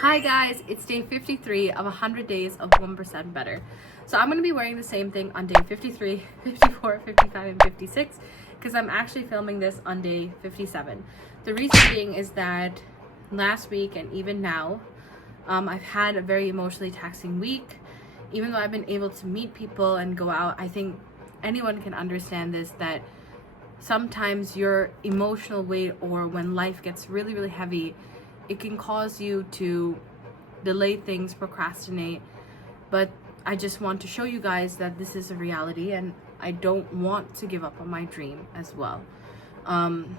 Hi guys, it's day 53 of 100 days of 1% better. So I'm going to be wearing the same thing on day 53, 54, 55, and 56 because I'm actually filming this on day 57. The reason being is that last week and even now, I've had a very emotionally taxing week. Even though I've been able to meet people and go out, I think anyone can understand this, that sometimes your emotional weight or when life gets really, really heavy, it can cause you to delay things, procrastinate. But I just want to show you guys that this is a reality and I don't want to give up on my dream as well. And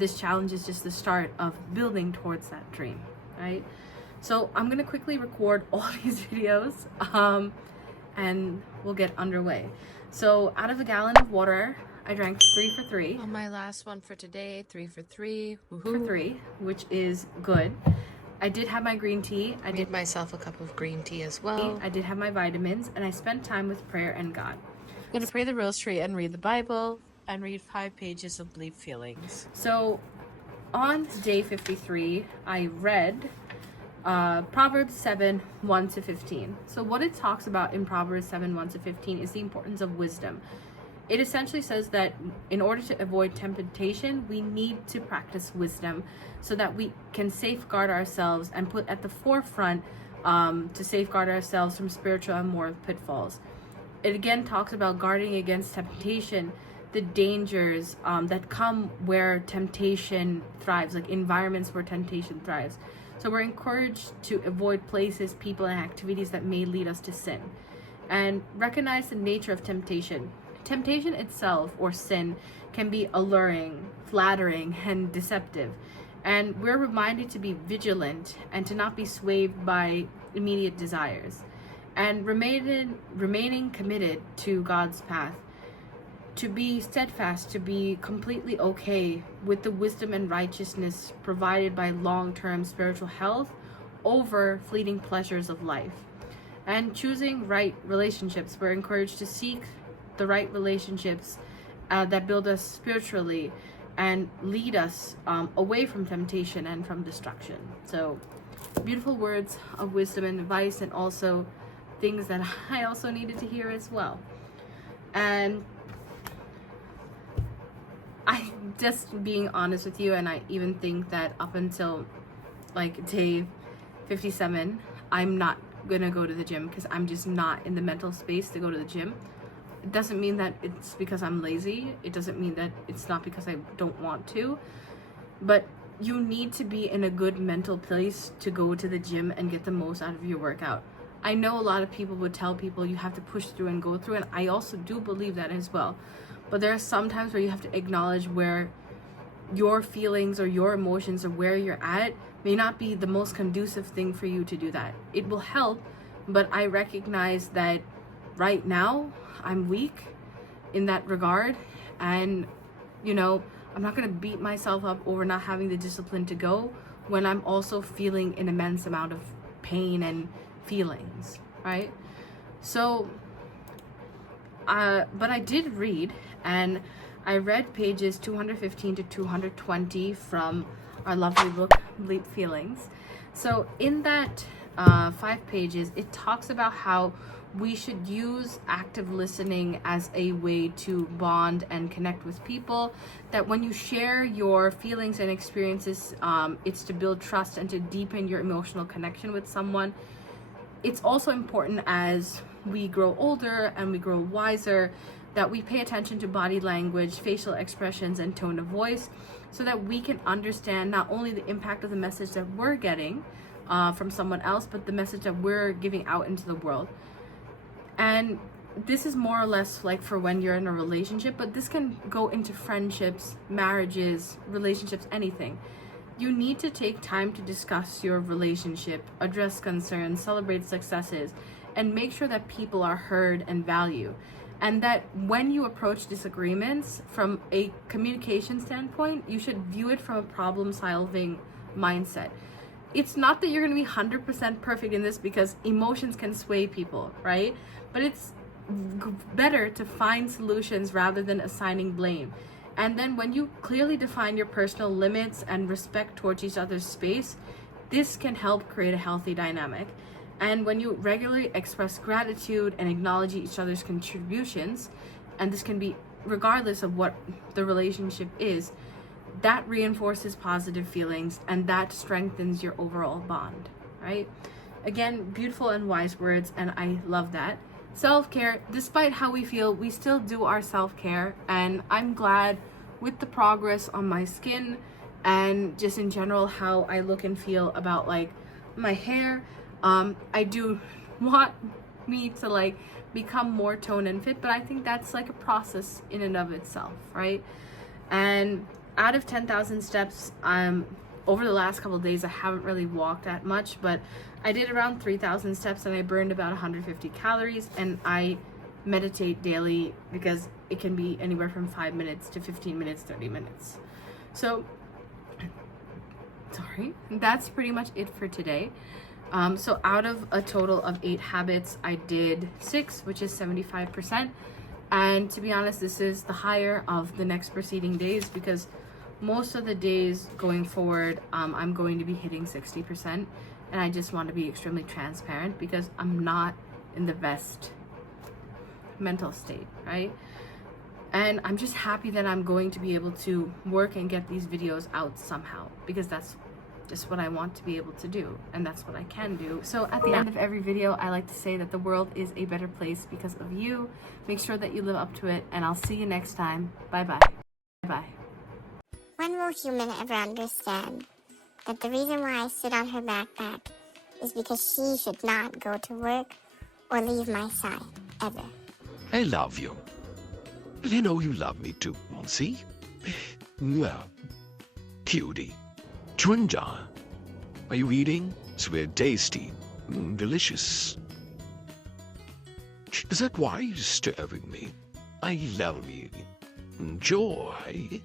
this challenge is just the start of building towards that dream, right? So I'm gonna quickly record all these videos and we'll get underway. So out of a gallon of water, I drank 3 for 3. On my last one for today, 3 for 3. Woohoo. For 3, which is good. I did have my green tea. I Made did myself a cup of green tea as well. I did have my vitamins, and I spent time with prayer and God. I'm going to pray the rosary and read the Bible and read 5 pages of Bleep Feelings. So on day 53, I read Proverbs 7, 1 to 15. So what it talks about in Proverbs 7, 1 to 15 is the importance of wisdom. It essentially says that in order to avoid temptation, we need to practice wisdom so that we can safeguard ourselves and put at the forefront to safeguard ourselves from spiritual and moral pitfalls. It again talks about guarding against temptation, the dangers that come where temptation thrives, like environments where temptation thrives. So we're encouraged to avoid places, people, and activities that may lead us to sin. And recognize the nature of temptation. Temptation itself, or sin, can be alluring, flattering, and deceptive. And we're reminded to be vigilant and to not be swayed by immediate desires. And remaining committed to God's path. To be steadfast, to be completely okay with the wisdom and righteousness provided by long-term spiritual health over fleeting pleasures of life. And choosing right relationships, we're encouraged to seek the right relationships that build us spiritually and lead us away from temptation and from destruction. So beautiful words of wisdom and advice, and also things that I also needed to hear as well. And I just being honest with you, and I even think that up until like day 57, I'm not gonna go to the gym because I'm just not in the mental space to go to the gym. It doesn't mean that it's because I'm lazy. It doesn't mean that it's not because I don't want to. But you need to be in a good mental place to go to the gym and get the most out of your workout. I know a lot of people would tell people you have to push through and go through, and I also do believe that as well. But there are some times where you have to acknowledge where your feelings or your emotions or where you're at may not be the most conducive thing for you to do that. It will help, but I recognize that right now I'm weak in that regard, and you know, I'm not gonna beat myself up over not having the discipline to go when I'm also feeling an immense amount of pain and feelings, right? So but I did read, and I read pages 215 to 220 from our lovely book Bleep Feelings. So in that 5 pages, it talks about how we should use active listening as a way to bond and connect with people, that when you share your feelings and experiences, it's to build trust and to deepen your emotional connection with someone. It's also important as we grow older and we grow wiser that we pay attention to body language, facial expressions, and tone of voice so that we can understand not only the impact of the message that we're getting from someone else, but the message that we're giving out into the world. And this is more or less like for when you're in a relationship, but this can go into friendships, marriages, relationships, anything. You need to take time to discuss your relationship, address concerns, celebrate successes, and make sure that people are heard and valued. And that when you approach disagreements from a communication standpoint, you should view it from a problem-solving mindset. It's not that you're going to be 100% perfect in this, because emotions can sway people, right? But it's better to find solutions rather than assigning blame. And then when you clearly define your personal limits and respect towards each other's space, This can help create a healthy dynamic. And when you regularly express gratitude and acknowledge each other's contributions, and this can be regardless of what the relationship is, that reinforces positive feelings and that strengthens your overall bond, right? Again, beautiful and wise words, and I love that. Self-care, despite how we feel, we still do our self-care, and I'm glad with the progress on my skin and just in general how I look and feel about like my hair. I do want me to like become more toned and fit, but I think that's like a process in and of itself, right? And out of 10,000 steps, over the last couple of days, I haven't really walked that much, but I did around 3,000 steps and I burned about 150 calories, and I meditate daily because it can be anywhere from 5 minutes to 15 minutes, 30 minutes. So, sorry, that's pretty much it for today. So out of a total of 8 habits, I did 6, which is 75%. And to be honest, this is the higher of the next preceding days, because most of the days going forward, I'm going to be hitting 60%. And I just want to be extremely transparent because I'm not in the best mental state, right? And I'm just happy that I'm going to be able to work and get these videos out somehow, because that's just what I want to be able to do, and that's what I can do. So at the end of every video, I like to say that the world is a better place because of you. Make sure that you live up to it, and I'll see you next time. Bye-bye. Bye-bye. When will human ever understand that the reason why I sit on her backpack is because she should not go to work or leave my side, ever? I love you. And I know you love me too, see? Well, cutie. Chunja, are you eating? It's very tasty, delicious. Is that why you're disturbing me? I love you. Enjoy.